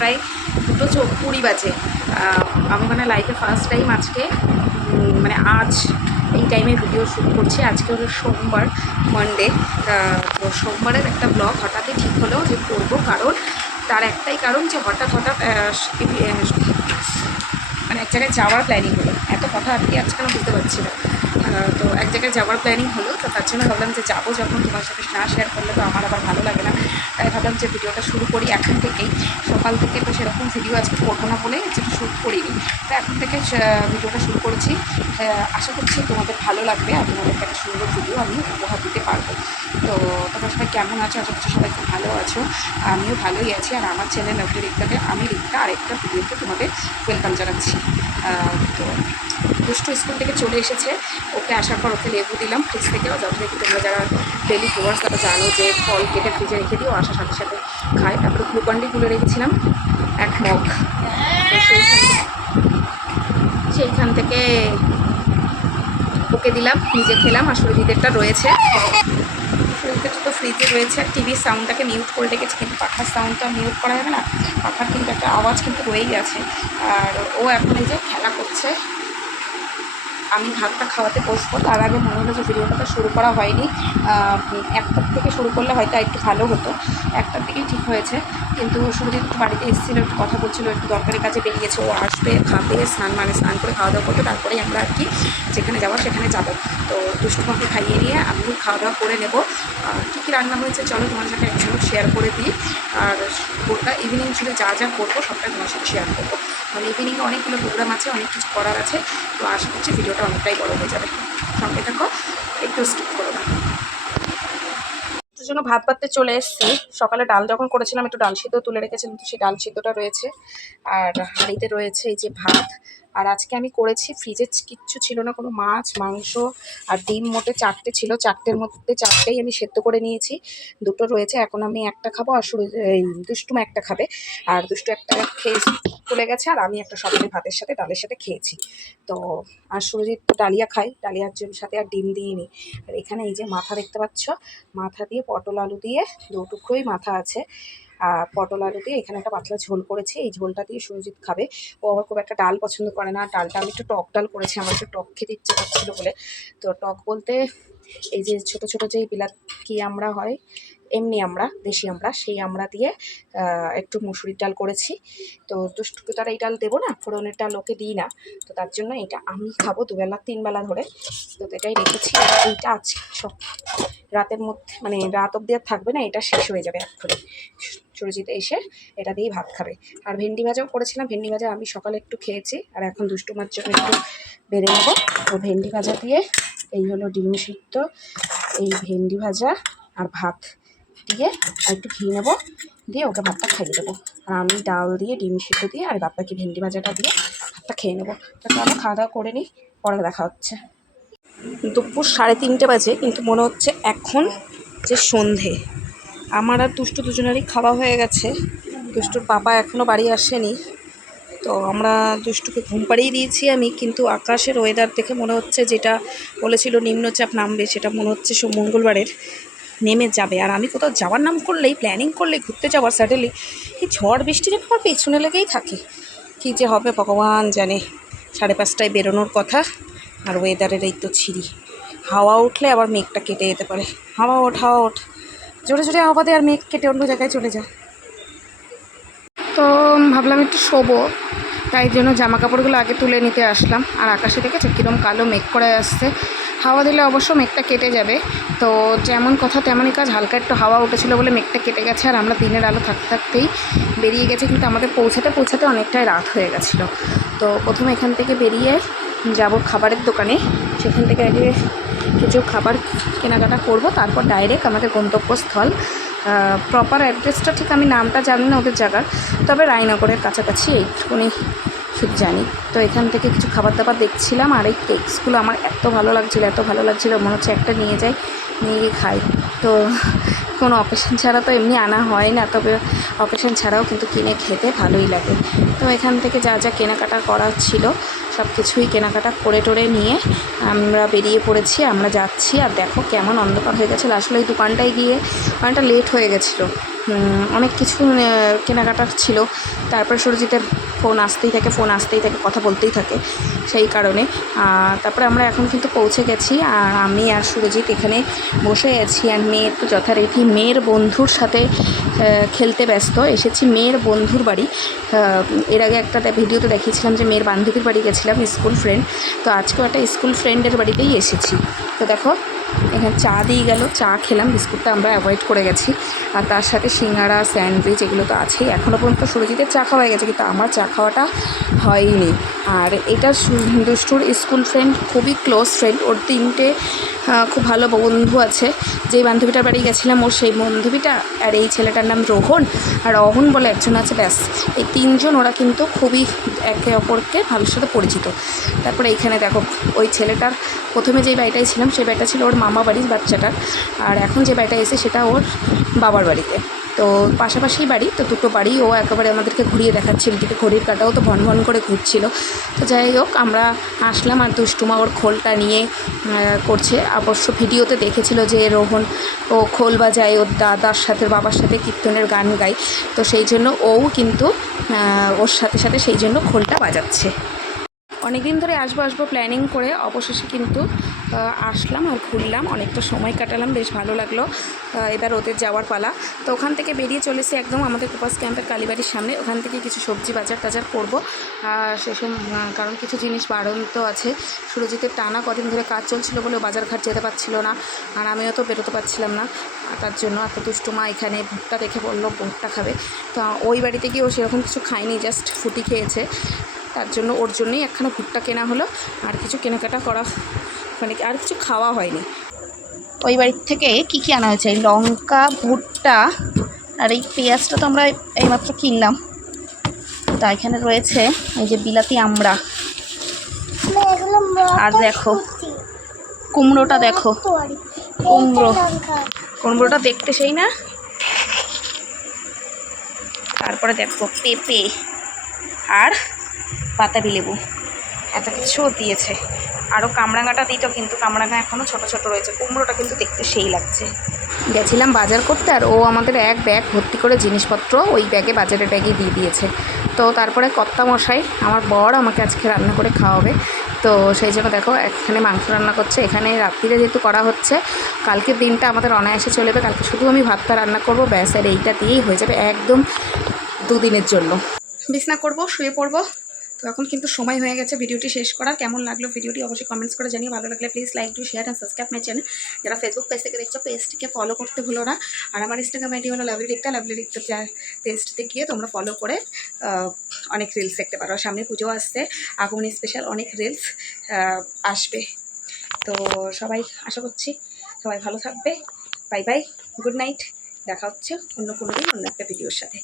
প্রায় 2:20 বাজে। আমি মানে লাইফে ফার্স্ট টাইম আজকে মানে আজ এই টাইমে ভিডিও শ্যুট করছি। আজকে হলো সোমবার, মানডে। তো সোমবারের একটা ব্লগ হঠাৎই ঠিক হলো যে করবো, কারণ তার একটাই কারণ যে হঠাৎ মানে এক জায়গায় যাওয়ার প্ল্যানিং হলো। এত কথা আর কি আজকাল বুঝতে পারছি না। তো এক জায়গায় যাওয়ার প্ল্যানিং হলো, তো তার জন্য ভাবলাম যে যাবো যখন, তোমার সাথে না শেয়ার করলে তো আমার আবার ভালো লাগে না। তাই ভাবলাম যে ভিডিওটা শুরু করি এখন থেকেই। সকাল থেকে তো সেরকম ভিডিও আজকে করবো না বলে যেটা শ্যুট করিনি, তো এখন থেকে ভিডিওটা শুরু করেছি। আশা করছি তোমাদের ভালো লাগবে আর তোমাদেরকে একটা সুন্দর ভিডিও আমি উপহার দিতে পারবো। তো তোমরা সবাই কেমন আছো? আশা করছি সবাই খুব ভালো আছো। আমিও ভালোই আছি। আর আমার চ্যানেল নবীর রিক্তাতে আমি রিক্তা আরেকটা ভিডিওতে তোমাদের ওয়েলকাম জানাচ্ছি। তো দুষ্টু স্কুল থেকে চলে এসেছে। ওকে আসার পর ওকে লেবু দিলাম ফ্রিজ থেকেও, যথারীতি তোমরা যারা ডেলি ভিউয়ার্স তারা জানো যে ফল কেটে ফ্রিজে রেখে দিও, আসার সাথে সাথে খায়। তারপরে গ্লুকন্ডি তুলে রেখেছিলাম 1 মগ। সেইখান থেকে ওকে দিলাম, নিজে খেলাম। আর শরীরদেরটা রয়েছে, শরীরটা তো ফ্রিজে রয়েছে। আর টিভির সাউন্ডটাকে মিউট করে রেখেছি, কিন্তু পাখার সাউন্ডটা মিউট করা যাবে না। পাখার কিন্তু একটা আওয়াজ কিন্তু রয়েই গেছে। আর ও এখন এই যে খেলা করছে। আমি ভাতটা খাওয়াতে বসবো, তার আগে মনে হলো যে ভিডিওটা শুরু করা হয়নি। 1টার থেকে শুরু করলে হয়তো একটু ভালো হতো। 1টার থেকেই ঠিক হয়েছে, কিন্তু শুরু একটু বাড়িতে এসেছিলো, একটু কথা বলছিলো, একটু দরকারি কাজে বেরিয়েছে। ও আসবে, খাবে, স্নান করে খাওয়া দাওয়া করবে, তারপরেই আমরা আর কি যেখানে যাওয়ার সেখানে যাবো। তো দুষ্টুমাকে খাইয়ে নিয়ে আমি খাওয়া দাওয়া করে নেব। কী কী রান্না হয়েছে চলো তোমার সাথে একসঙ্গে শেয়ার করে দিই। আর গোটা ইভিনিং জুড়ে যা যা করবো সবটাই তোমার সাথে শেয়ার করবো। মানে ইভিনিংয়ে অনেকগুলো প্রোগ্রাম আছে, অনেক কিছু করার আছে। তো আশা করছি ভিডিওটা অনেকটাই বড় হয়ে যাবে। সঙ্গে থাকো, একটু স্কিপ করো না। তার জন্য ভাত পাততে চলে এসেছি। সকালে ডাল যখন করেছিলাম একটু ডাল সিদ্ধ তুলে রেখেছিলাম, তো সেই ডাল সিদ্ধটা রয়েছে। আর হাঁড়িতে রয়েছে এই যে ভাত। আর আজকে আমি করেছি, ফ্রিজে কিচ্ছু ছিল না, কোনো মাছ, মাংস আর ডিম। মোটে 4টে ছিল, 4টের মধ্যে 4টেই আমি সেদ্ধ করে নিয়েছি। 2টো রয়েছে, এখন আমি একটা খাবো। আর দুষ্টুমা একটা খাবে। আর দুষ্টু একটা খেয়ে চলে গেছে, আর আমি একটা সকালে ভাতের সাথে ডালের সাথে খেয়েছি। তো আর সুরজিৎ তো ডালিয়া খাই, ডালিয়ার সাথে আর ডিম দিইনি। আর এখানে এই যে মাথা দেখতে পাচ্ছ, মাথা দিয়ে পটল আলু দিয়ে 2 টুকরোই মাথা আছে। পটল আলু দিয়ে এখানে একটা পাতলা ঝোল করেছি। এই ঝোলটা দিয়ে সুরজিৎ খাবে। ও আবার খুব একটা ডাল পছন্দ করে না। ডালটা আমি একটু টক ডাল করেছি, আমার একটু টক খেতে ইচ্ছে করছিলো বলে। তো টক বলতে এই যে ছোট ছোট যেই বিলাতি আমরা হয়, এমনি আমরা দেশি আমরা, সেই আমরা দিয়ে একটু মুসুরির ডাল করেছি। তো দুষ্টুকে তারা এই ডাল দেবো না, ফোড়নের ডাল ওকে দিই না। তো তার জন্য এটা আমি খাবো 2 বেলা 3 বেলা ধরে। তো এটাই রেখেছি। এইটা আছে সব রাতের মধ্যে, মানে রাত অব্দি আর থাকবে না, এটা শেষ হয়ে যাবে এক্ষুনি। সুরজিৎ এসে এটা দিয়েই ভাত খাবে। আর ভেন্ডি ভাজাও করেছিলাম, ভেন্ডি ভাজা আমি সকালে একটু খেয়েছি। আর এখন দুষ্টুমার জন্য একটু বেড়ে নেবো। তো ভেন্ডি ভাজা দিয়ে এই হলো ডিম সিদ্ধ, এই ভেন্ডি ভাজা আর ভাত দিয়ে আর একটু ঘি নেবো, দিয়ে ওকে ভাতটা খাইয়ে দেবো। আর আমি ডাল দিয়ে ডিম সিদ্ধ দিয়ে আর বাদবাকি ভেন্ডি ভাজাটা দিয়ে ভাতটা খেয়ে নেবো। তো চলো খাওয়া দাওয়া করে নিই, পরে দেখা হচ্ছে। দুপুর 3:30 বাজে, কিন্তু মনে হচ্ছে এখন যে সন্ধে। আমার আর দুষ্টু দুজনেরই খাওয়া হয়ে গেছে। দুষ্টুর পাপা এখনও বাড়ি আসেনি। তো আমরা দুষ্টুকে ঘুম পাড়িয়ে দিয়েছি আমি, কিন্তু আকাশের ওয়েদার দেখে মনে হচ্ছে যেটা বলেছিল নিম্নচাপ নামবে, সেটা মনে হচ্ছে মঙ্গলবারের নেমে যাবে। আর আমি কোথাও যাওয়ার নাম করলেই, প্ল্যানিং করলেই, ঘুরতে যাওয়ার সাডেনলি এই ঝড় বৃষ্টি যেন আমার পেছনে লেগেই থাকে। কী যে হবে ভগবান জানে। 5:30টায় বেরোনোর কথা, আর ওয়েদারের এই তো ছিরি। হাওয়া উঠলে আবার মেঘটা কেটে যেতে পারে। হাওয়া ওঠ, জোরে জোরে হাওয়া দেয় আর মেঘ কেটে অন্য জায়গায় চলে যায়। তো ভাবলাম একটু শোবো, তাই জন্য জামা কাপড়গুলো আগে তুলে নিতে আসলাম। আর আকাশে দেখেছো কীরকম কালো মেঘ করে আসছে। হাওয়া দিলে অবশ্য মেঘটা কেটে যাবে। তো যেমন কথা তেমনই কাজ, হালকা একটু হাওয়া উঠেছিল বলে মেঘটা কেটে গেছে। আর আমরা দিনের আলো থাকতে থাকতেই বেরিয়ে গেছি, কিন্তু আমাদের পৌঁছাতে অনেকটাই রাত হয়ে গেছিলো। তো প্রথমে এখান থেকে বেরিয়ে যাব খাবারের দোকানে, সেখান থেকে আগে কিছু খাবার কেনাকাটা করব, তারপর ডাইরেক্ট আমাদের গন্তব্যস্থল। প্রপার অ্যাড্রেসটা ঠিক আমি নামটা জানি না ওদের জায়গার, তবে রায়নগরের কাছাকাছি এইটুকুনি শুধু জানি। তো এখান থেকে কিছু খাবার দাবার দেখছিলাম। আর এই কেকসগুলো আমার এত ভালো লাগছিলো, মনে হচ্ছে একটা নিয়ে যাই, নিয়ে গিয়ে খাই। তো কোনো অকেশন ছাড়া তো এমনি আনা হয় না, তবে অকেশন ছাড়াও কিন্তু কিনে খেতে ভালোই লাগে। তো এখান থেকে যা যা কেনাকাটা করার ছিল সব কিছুই কেনাকাটা করে টোরে নিয়ে আমরা বেরিয়ে পড়েছি। আমরা যাচ্ছি। আর দেখো কেমন অন্ধকার হয়ে গেছিলো। আসলে এই দোকানটায় গিয়ে অনেকটা লেট হয়ে গেছিলো, অনেক কিছু কেনাকাটা ছিল। তারপরে সুরজিতের ফোন আসতেই থাকে, কথা বলতেই থাকে, সেই কারণে তারপরে আমরা এখন কিন্তু পৌঁছে গেছি। আর আমি আর সুরজিৎ এখানে বসে আছি, আর মেয়ের তো যথারীতি মেয়ের বন্ধুর সাথে খেলতে ব্যস্ত। এসেছি মেয়ের বন্ধুর বাড়ি। এর আগে একটা ভিডিওতে দেখিয়েছিলাম যে মেয়ের বান্ধবীর বাড়ি গেছিলাম, স্কুল ফ্রেন্ড। তো আজকেও একটা স্কুল ফ্রেন্ডের বাড়িতেই এসেছি। তো দেখো এখানে চা দিয়ে গেল, চা খেলাম, বিস্কুটটা আমরা অ্যাভয়েড করে গেছি। আর তার সাথে সিঙ্গাড়া, স্যান্ডউইচ এগুলো তো আছেই। এখনও পর্যন্ত সুরজিতের চা খাওয়া হয়ে গেছে, কিন্তু আমার চা খাওয়াটা হয়নি। আর এটা দুষ্টুর স্কুল ফ্রেন্ড, খুবই ক্লোজ ফ্রেন্ড। ওর 3টে খুব ভালো বন্ধু আছে। যেই বান্ধবীটার বাড়ি গেছিলাম ওর সেই বান্ধবীটা, আর এই ছেলেটার নাম রোহন, আর অহন বলে একজন আছে, ব্যাস এই 3জন। ওরা কিন্তু খুবই একে অপরকে ভালোর সাথে পরিচিত। তারপরে এইখানে দেখো ওই ছেলেটার প্রথমে যেই বাড়িটায় ছিলাম সেই বাড়িটা ছিল ওর মামা বাড়ির বাচ্চাটার, আর এখন যে বাড়িটা এসে সেটা ওর বাবার বাড়িতে। তো পাশাপাশি বাড়ি, তো দুটো বাড়ি ও একেবারে আমাদেরকে ঘুরিয়ে দেখাচ্ছিল। এদিকে ঘড়ির কাঁটাও তো ভন ভন করে ঘুরছিল। তো যাই হোক আমরা আসলাম, আর দুষ্টুমা ওর খোলটা নিয়ে করছে। অবশ্য ভিডিওতে দেখেছিল যে রোহন ও খোল বাজায়, ওর দাদার সাথে বাবার সাথে কীর্তনের গান গায়। তো সেই জন্য ও কিন্তু ওর সাথে সাথে সেই জন্য খোলটা বাজাচ্ছে। অনেক দিন ধরে আসবো প্ল্যানিং করে অবশেষে কিন্তু আসলাম আর ঘুরলাম, অনেকটা সময় কাটালাম, বেশ ভালো লাগলো। এবার ওদের যাওয়ার পালা। তো ওখান থেকে বেরিয়ে চলেছি একদম আমাদের কোপাস ক্যাম্পের কালীবাড়ির সামনে। ওখান থেকে কিছু সবজি বাজার করবো সেসব, কারণ কিছু জিনিস বাড়ন্ত আছে। সুরজিতের টানা কদিন ধরে কাজ চলছিল বলে বাজারঘাট যেতে পারছিল না, আর আমিও তো বেরোতে পারছিলাম না। তার জন্য এত দুষ্টুমা এখানে ভুট্টা দেখে বললো ভুট্টা খাবে। তো ওই বাড়িতে গিয়ে ও সেরকম কিছু খায়নি, জাস্ট ফুটি খেয়েছে। তার জন্য ওর জন্যই একখানা ভুট্টা কেনা হলো, আর কিছু কেনাকাটা করা, মানে আর কিছু খাওয়া হয়নি। ওই বাড়ির থেকে কি আনা হয়েছে, লঙ্কা, ভুট্টা আর এই পেঁয়াজটা তো আমরা এইমাত্র কিনলাম। তা এখানে রয়েছে এই যে বিলাতি আমড়া, আর দেখো কুমড়োটা, দেখো কুমড়োটা দেখতে সেই না। তারপরে দেখো পেঁপে আর বাতাবি লেবু, এত কিছুও দিয়েছে। আরও কামরাঙাটা দিত, কিন্তু কামরাঙা এখনও ছোট ছোট রয়েছে। কুমড়োটা কিন্তু দেখতে সেই লাগছে। গেছিলাম বাজার করতে, আর ও আমাদের এক ব্যাগ ভর্তি করে জিনিসপত্র ওই বাজারের ব্যাগে দিয়ে দিয়েছে। তো তারপরে কর্তামশাই আমার বর আমাকে আজকে রান্না করে খাওয়াবে। তো সেই জন্য দেখো এখানে মাংস রান্না করছে। এখানে রাত্রিরে যেহেতু করা হচ্ছে, কালকের দিনটা আমাদের অনায়াসে চলে যাবে। কালকে শুধু আমি ভাতটা রান্না করবো, ব্যাস, আর এইটা দিয়েই হয়ে যাবে একদম 2 দিনের জন্য। বিছনা করবো, শুয়ে পড়বো। তো এখন কিন্তু সময় হয়ে গেছে ভিডিওটি শেষ করার। কেমন লাগলো ভিডিওটি অবশ্যই কমেন্টস করে জানিয়ে। ভালো লাগলে please like to share and subscribe my channel. যারা ফেসবুক পেজ থেকে দেখছো পেজটিকে ফলো করতে ভুলো না। আর আমার ইনস্টাগ্রাম আইডি হলো লাভলি রিক্তা পেজটিতে গিয়ে তোমরা ফলো করে অনেক রিলস দেখতে পারো। সামনে পুজো আসছে, আগমনী স্পেশাল অনেক রিলস আসবে। তো সবাই আশা করছি সবাই ভালো থাকবে। Bye bye, good night. দেখা হচ্ছে অন্য কোনো দিন অন্য একটা ভিডিওর সাথে।